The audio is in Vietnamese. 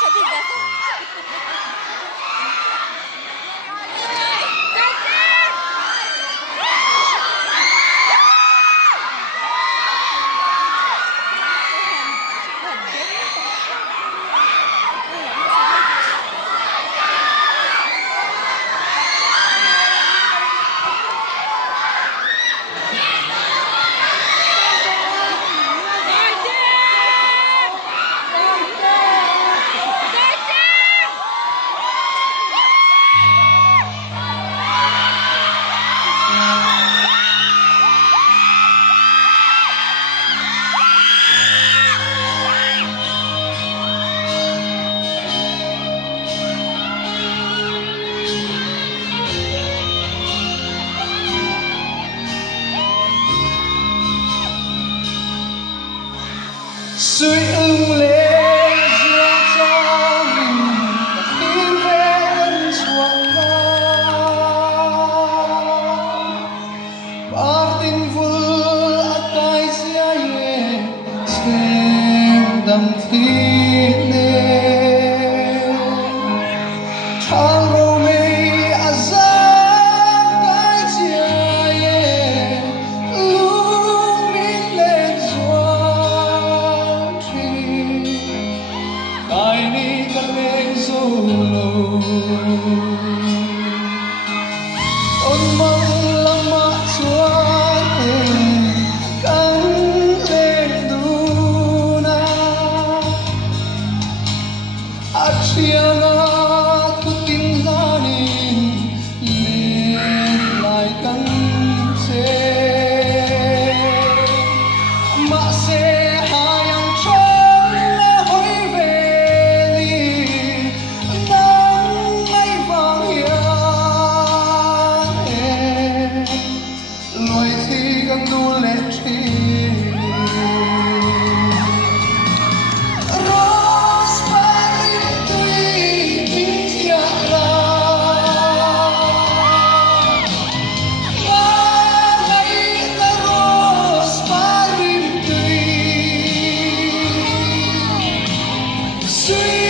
شديد. suy ưng lên dương trong khi vẽ vẫn chuông ba tình vừa tay chia nhẹ xem đầm thi lên thang vô mây azan cái chia nhẹ lúc mình lên ruộng ai ni ka lên solo on mang lama chuan kan lên duna achianga tu tin zani lên lại kan se ma se hayang chon na hoi ve li nang ngay vang hian loi thi gang du lên thi Rosemary tui kin tia la ngay là Rosemary tui suy